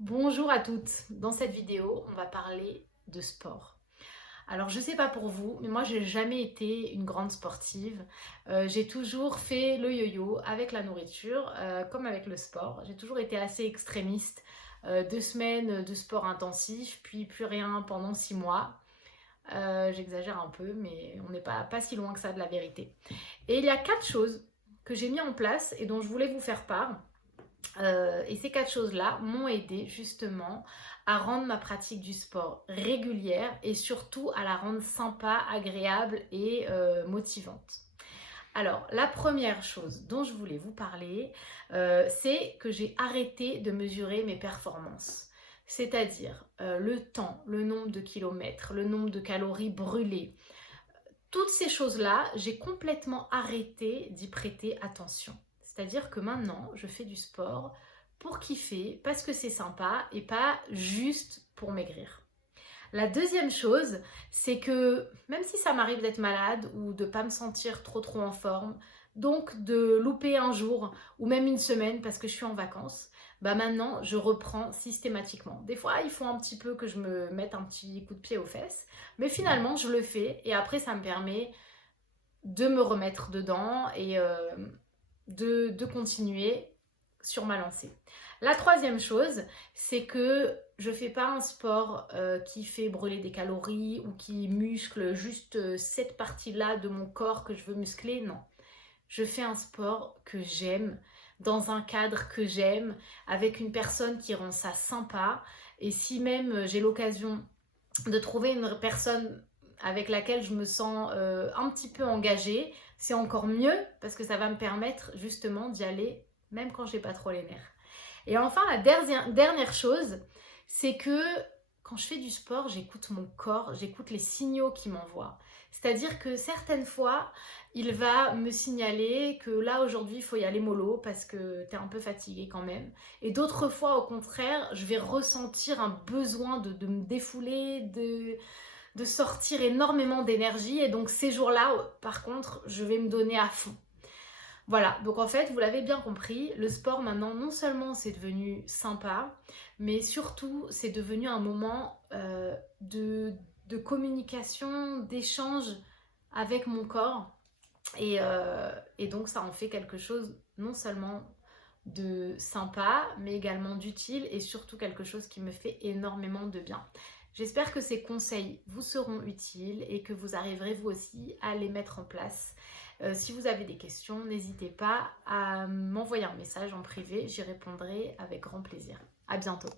Bonjour à toutes, dans cette vidéo on va parler de sport. Alors je sais pas pour vous, mais moi j'ai jamais été une grande sportive. J'ai toujours fait le yo-yo avec la nourriture, comme avec le sport. J'ai toujours été assez extrémiste. 2 semaines de sport intensif, puis plus rien pendant 6 mois. J'exagère un peu, mais on n'est pas si loin que ça de la vérité. Et il y a 4 choses que j'ai mis en place et dont je voulais vous faire part. Et ces 4 choses-là m'ont aidé justement à rendre ma pratique du sport régulière et surtout à la rendre sympa, agréable et motivante. Alors, la première chose dont je voulais vous parler, c'est que j'ai arrêté de mesurer mes performances. C'est-à-dire le temps, le nombre de kilomètres, le nombre de calories brûlées. Toutes ces choses-là, j'ai complètement arrêté d'y prêter attention. C'est-à-dire que maintenant, je fais du sport pour kiffer, parce que c'est sympa et pas juste pour maigrir. La deuxième chose, c'est que même si ça m'arrive d'être malade ou de ne pas me sentir trop en forme, donc de louper un jour ou même une semaine parce que je suis en vacances, bah maintenant je reprends systématiquement. Des fois il faut un petit peu que je me mette un petit coup de pied aux fesses, mais finalement je le fais et après ça me permet de me remettre dedans et de continuer sur ma lancée. La troisième chose, c'est que je fais pas un sport qui fait brûler des calories ou qui muscle juste cette partie-là de mon corps que je veux muscler. Non, je fais un sport que j'aime, dans un cadre que j'aime, avec une personne qui rend ça sympa. Et si même j'ai l'occasion de trouver une personne avec laquelle je me sens un petit peu engagée, c'est encore mieux parce que ça va me permettre justement d'y aller même quand j'ai pas trop les nerfs. Et enfin, la dernière chose, c'est que quand je fais du sport, j'écoute mon corps, j'écoute les signaux qu'il m'envoie. C'est-à-dire que certaines fois, il va me signaler que là, aujourd'hui, il faut y aller mollo parce que tu es un peu fatigué quand même. Et d'autres fois, au contraire, je vais ressentir un besoin de me défouler, de sortir énormément d'énergie. Et donc, ces jours-là, par contre, je vais me donner à fond. Voilà, donc en fait, vous l'avez bien compris, le sport maintenant, non seulement c'est devenu sympa, mais surtout c'est devenu un moment de communication, d'échange avec mon corps. Et donc ça en fait quelque chose non seulement de sympa, mais également d'utile et surtout quelque chose qui me fait énormément de bien. J'espère que ces conseils vous seront utiles et que vous arriverez vous aussi à les mettre en place. Si vous avez des questions, n'hésitez pas à m'envoyer un message en privé, j'y répondrai avec grand plaisir. À bientôt.